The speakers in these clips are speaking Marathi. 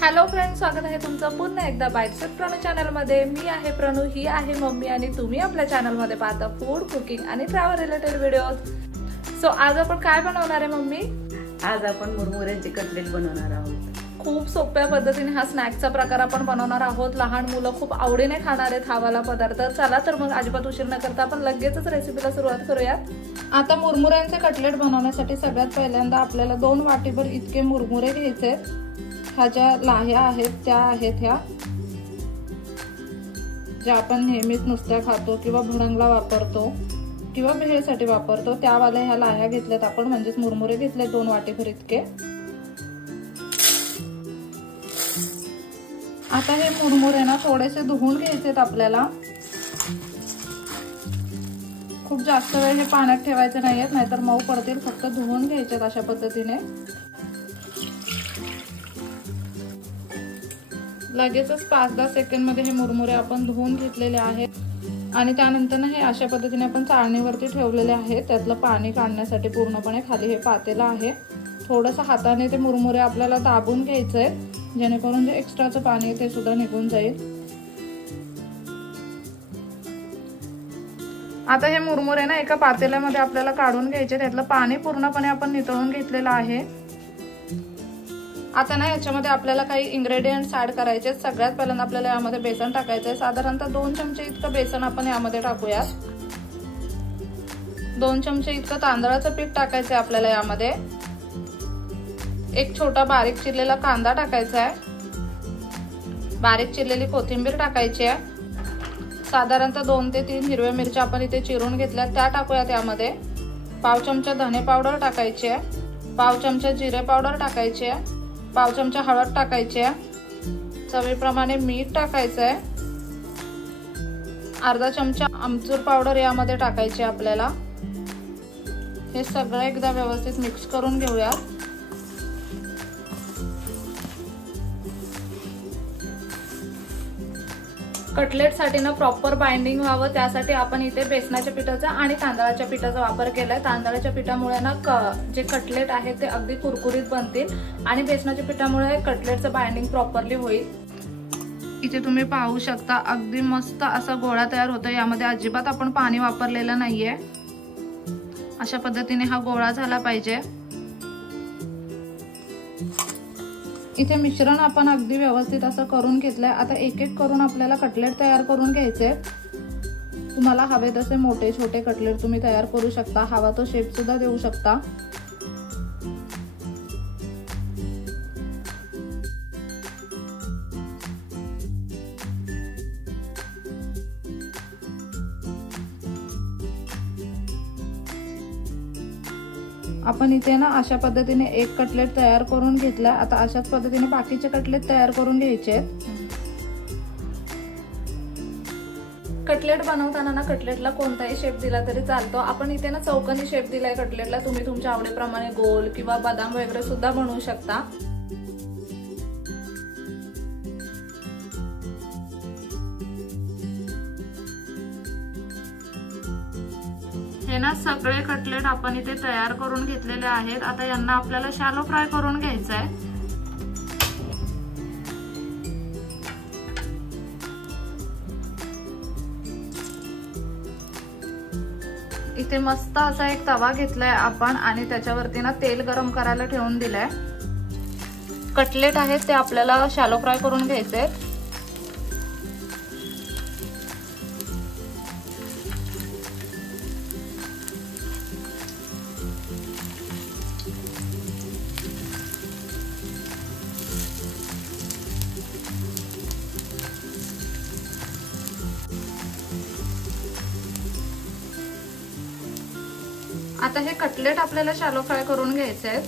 हॅलो फ्रेंड्स, स्वागत आहे तुमचं पुन्हा एकदा बाईट्स विथ प्रणू चॅनल मध्ये। मी आहे प्रणू, ही आहे मम्मी आणि तुम्ही आपल्या चॅनल मध्ये पाहता फूड, कुकिंग आणि ट्रॅव्हल रिलेटेड व्हिडिओज। सो आज आपण काय बनवणार आहे मम्मी? आज आपण मुरमुऱ्याचे कटलेट बनवणार आहोत। खूप सोप्या पद्धतीने हा स्नॅक्सचा प्रकार आपण बनवणार आहोत। लहान मुलं खूप आवडीने खाणार आहेत हा वाला पदार्थ। चला तर मग अजिबात उशीर न करता आपण लगेचच रेसिपीला सुरुवात करूयात। आता मुरमुऱ्यांचे कटलेट बनवण्यासाठी सगळ्यात पहिल्यांदा आपल्याला 2 वाटीभर इतके मुरमुरे घ्यायचे। ह्या ज्या लाह्या आहेत त्या आहेत ह्या ज्या आपण नेहमीच नुसत्या खातो किंवा भडंगला वापरतो किंवा भेळसाठी वापरतो त्यावाल्या ह्या लाह्या घेतल्यात आपण, म्हणजेच मुरमुरे घेतले 2 वाटीभर इतके। आता हे मुरमुरे ना थोडेसे धुवून घ्यायचेत आपल्याला। खूप जास्त वेळ हे पाण्यात ठेवायचे नाहीयेत, नाहीतर मऊ पडतील। फक्त धुवून घ्यायचेत अशा पद्धतीने। लगेचच 5-10 सेकंड मध्ये हे मुरमुरे आपण धुवून घेतलेले आहेत आणि त्यानंतर हे अशा पद्धतीने आपण चाळणीवरती ठेवलेले आहेत। त्यातलं पाणी काढण्यासाठी पूर्णपणे खाली हे पातेलं आहे। थोडंसं हाताने ते मुरमुरे आपल्याला दाबून घ्यायचंय, जेणेकरून जे एक्स्ट्राचं पाणी ते सुद्धा निघून जाईल। आता हे मुरमुरे ना एका पातेल्यामध्ये आपल्याला काढून घ्यायचे। त्यातलं पाणी पूर्णपणे आपण नितळून घेतलेलं आहे। आता ना याच्यामध्ये आपल्याला काही इंग्रेडियंट्स ऍड करायचे। सगळ्यात पहिल्यांदा आपल्याला यामध्ये बेसन टाकायचंय। साधारणतः 2 चमचे इतकं बेसन आपण यामध्ये टाकूयात। 2 चमचे इतकं तांदळाचं पीठ टाकायचंय आपल्याला यामध्ये। एक छोटा बारीक चिरलेला कांदा टाकायचा आहे। बारीक चिरलेली कोथिंबीर टाकायची आहे। साधारणतः 2 ते 3 हिरव्या मिरच्या आपण इथे चिरून घेतल्या त्या टाकूयात यामध्ये। पाव चमचा धने पावडर टाकायची आहे। पाव चमचा जिरे पावडर टाकायची आहे। पाव चमचा हळद टाकायची आहे। चवीप्रमाणे मीठ टाकायचं आहे। अर्धा चमचा आमचूर पावडर यामध्ये टाकायची आहे आपल्याला। हे सगळं एकदा व्यवस्थित मिक्स करून घेऊया। कटलेट साठी ना प्रॉपर बाइंडिंग व्हावं त्यासाठी आपण इथे बेसनाच्या पिठाचा आणि तांदळाच्या पिठाचा वापर केलाय। तांदळाच्या पिठामुळे ना जे कटलेट आहेत ते अगदी कुरकुरीत बनतील आणि बेसनाच्या पिठामुळे कटलेटचं बाइंडिंग प्रॉपरली होईल। इथे तुम्ही पाहू शकता अगदी मस्त असा गोळा तयार होतो। यामध्ये अजिबात आपण पाणी वापरलेलं नाहीये। अशा पद्धतीने हा गोळा झाला पाहिजे। इथे मिश्रण आपण अगदी व्यवस्थित असं करून घेतलंय। आता एक एक करून आपल्याला कटलेट तयार करून घ्यायचे। तुम्हाला हवे तसे मोठे छोटे कटलेट तुम्ही तयार करू शकता। हवा तो शेप सुद्धा देऊ शकता। आपण इथे ना अशा पद्धतीने एक कटलेट तयार करून घेतला। आता अशाच पद्धतीने बाकीचे कटलेट तयार करून घ्यायचे आहेत। कटलेट बनवताना ना कटलेटला कोणताही शेप दिला तरी चालतो। आपण इथे ना चौकोनी शेप दिलाय कटलेटला। तुम्ही तुमच्या आवडीप्रमाणे गोल किंवा बदाम वगैरे सुद्धा बनवू शकता। हे ना सगळे कटलेट आपण इथे तयार करून घेतलेले आहेत। आता यांना आपल्याला शॅलो फ्राय करून घ्यायचं आहे। इथे मस्त असा एक तवा घेतलाय आपण आणि त्याच्यावरती ना तेल गरम करायला ठेवून दिलंय। कटलेट आहेत ते आपल्याला शॅलो फ्राय करून घ्यायचे आहेत। आता हे कटलेट आपल्याला शॅलो फ्राय करून घ्यायचे आहेत।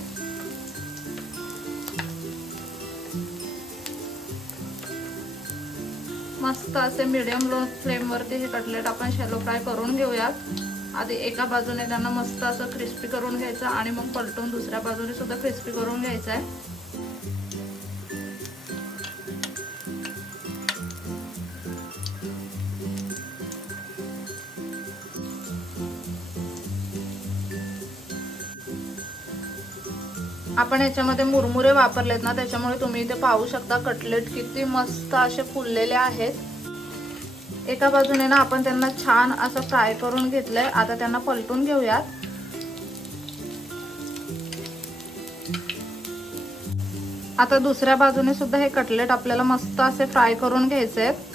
मस्त असे मीडियम लो फ्लेम वरती हे कटलेट आपण शॅलो फ्राय करून घेऊयात। आधी एका बाजूने त्यांना मस्त असं क्रिस्पी करून घ्यायचं आणि मग पलटून दुसऱ्या बाजूने सुद्धा क्रिस्पी करून घ्यायचं आहे। आपण याच्यामध्ये मुरमुरे वापरलेत ना, त्याच्यामुळे तुम्ही इथे पाहू शकता कटलेट किती मस्त असे फुललेले आहेत। एका बाजूने ना आपण त्यांना छान असं फ्राय करून घेतलंय। आता त्यांना पलटून घेऊयात। आता दुसऱ्या बाजूने सुद्धा हे कटलेट आपल्याला मस्त असे फ्राय करून घ्यायचे आहेत।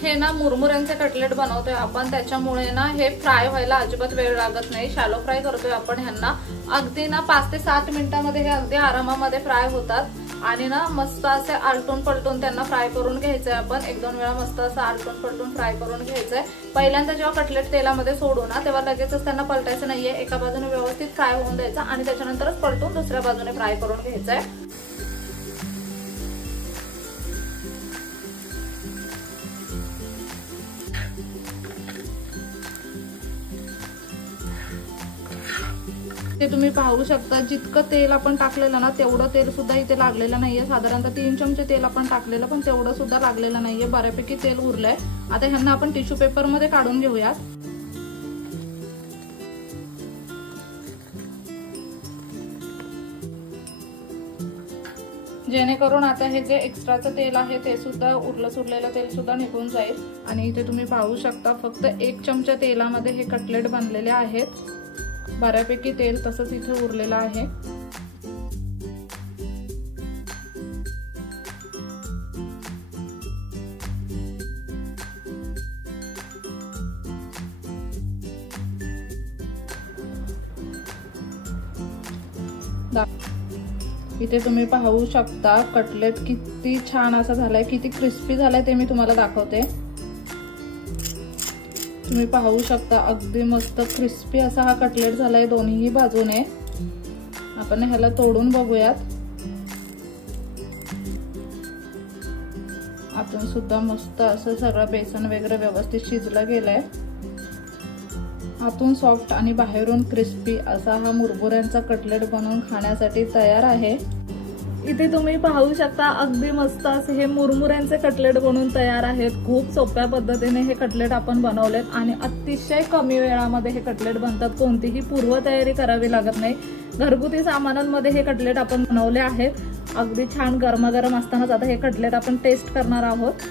हे ना मुरमुऱ्यांचे कटलेट बनवतोय आपण, त्याच्यामुळे ना हे फ्राय व्हायला अजिबात वेळ लागत नाही। शॅलो फ्राय करतोय आपण ह्यांना, अगदी ना 5 ते 7 मिनिटांमध्ये हे अगदी आरामामध्ये फ्राय होतात। आणि ना मस्त असे आलटून पलटून त्यांना फ्राय करून घ्यायचंय आपण। 1-2 वेळा मस्त असं आलटून पलटून फ्राय करून घ्यायचंय। पहिल्यांदा जेव्हा कटलेट तेलामध्ये सोडू ना, तेव्हा लगेचच त्यांना पलटायचं नाहीये। एका बाजूने व्यवस्थित फ्राय होऊन द्यायचं आणि त्याच्यानंतरच पलटून दुसऱ्या बाजूने फ्राय करून घ्यायचंय। ते तुम्ही पाहू शकता, जितकं तेल आपण टाकलेलं ना तेवढं तेल सुद्धा इथे लागलेलं नाहीये। साधारणतः 3 चमचे तेल आपण टाकलेलं, पण तेवढं सुद्धा लागलेलं नाहीये। बऱ्यापैकी तेल उरलंय। आता ह्यांना आपण टिश्यू पेपर मध्ये काढून घेऊयात। जेणेकरून आता हे जे एक्स्ट्राचं तेल आहे ते सुद्धा उरलेलं तेल सुद्धा निघून जाईल। आणि इथे तुम्ही पाहू शकता फक्त 1 चमचा तेलामध्ये हे कटलेट बनलेले आहेत। बऱ्यापैकी तेल तसंच इथे उरलेलं आहे। इथे तुम्ही पाहू शकता कटलेट किती छान असा झालाय, किती क्रिस्पी झालाय ते मी तुम्हाला दाखवते। तुम्ही पाहू शकता अगदी मस्त क्रिस्पी असा हा कटलेट झालाय दोन्ही बाजूने। आपण ह्याला तोडून बघूयात। आतून सुद्धा मस्त असं सगळं बेसन वगैरे व्यवस्थित शिजलं गेलंय। आतून सॉफ्ट आणि बाहेरून क्रिस्पी असा हा मुरमुऱ्यांचा कटलेट बनवून खाण्यासाठी तयार आहे। इथे तुम्ही पाहू शकता अगदी मस्त असे हे मुरमुऱ्यांचे कटलेट बनवून तयार आहेत। खूप सोप्या पद्धतीने हे कटलेट आपण बनवलेत आणि अतिशय कमी वेळामध्ये हे कटलेट बनतात। कोणतीही पूर्वतयारी करावी लागत नाही। घरगुती सामानांमध्ये हे कटलेट आपण बनवले आहेत। अगदी छान गरमागरम असतानाच आता हे कटलेट आपण टेस्ट करणार आहोत।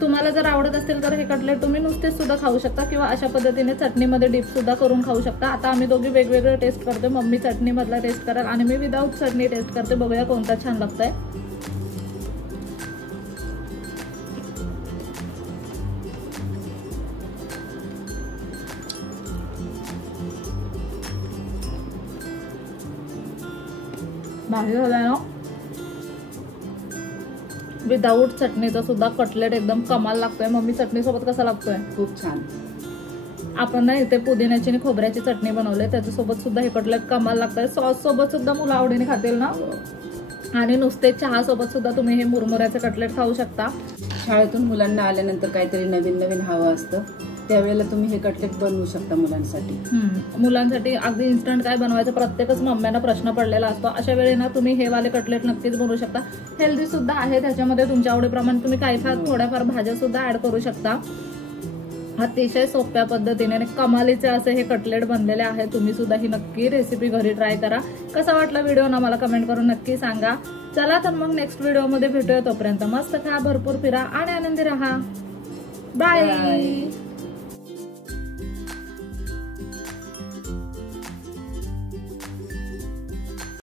तुम्हाला जर आवडत असेल तर हे कटलेट तुम्ही नुसते सुद्धा खाऊ शकता किंवा अशा पद्धतीने चटणीमध्ये डिप सुद्धा करून खाऊ शकता। आता आम्ही दोघी वेगवेगळे टेस्ट करतोय। मम्मी चटणी मधला टेस्ट करेल आणि मी विदाऊट चटणी टेस्ट करते। बघूया कोणता छान लागतोय। भाजी झालाय ना, विदाऊट चटणीचा सुद्धा कटलेट एकदम कमाल लागतोय। मम्मी चटणी सोबत कसा लागतोय? खूप छान। आपण ना इथे पुदिन्याची आणि खोबऱ्याची चटणी बनवली, त्याच्यासोबत सुद्धा हे कटलेट कमाल लागतंय। सॉस सोबत सुद्धा मुलं आवडीने खातील ना, आणि नुसते चहा सोबत सुद्धा तुम्ही हे मुरमुऱ्याचे कटलेट खाऊ शकता। शाळेतून मुलांना आल्यानंतर काहीतरी नवीन नवीन हवं असतं, त्यावेळेला तुम्ही हे कटलेट बनवू शकता मुलांसाठी। मुलांसाठी अगदी इन्स्टंट काय बनवायचं प्रत्येकच मम्म्यांना प्रश्न पडलेला असतो। अशा वेळी ना तुम्ही हे वाले कटलेट नक्कीच बनवू शकता। हेल्दी सुद्धा आहे, त्याच्यामध्ये तुमच्या आवडीप्रमाणे तुम्ही काही फार थोड्याफार भाज्या सुद्धा ऍड करू शकता। अतिशय सोप्या पद्धतीने आणि कमालीचे असे हे कटलेट बनलेले आहे। तुम्ही सुद्धा ही नक्की रेसिपी घरी ट्राय करा। कसा वाटला व्हिडिओ ना मला कमेंट करून नक्की सांगा। चला तर मग नेक्स्ट व्हिडिओ मध्ये भेटूया। तोपर्यंत मस्त खा, भरपूर फिरा आणि आनंदी राहा। बाय।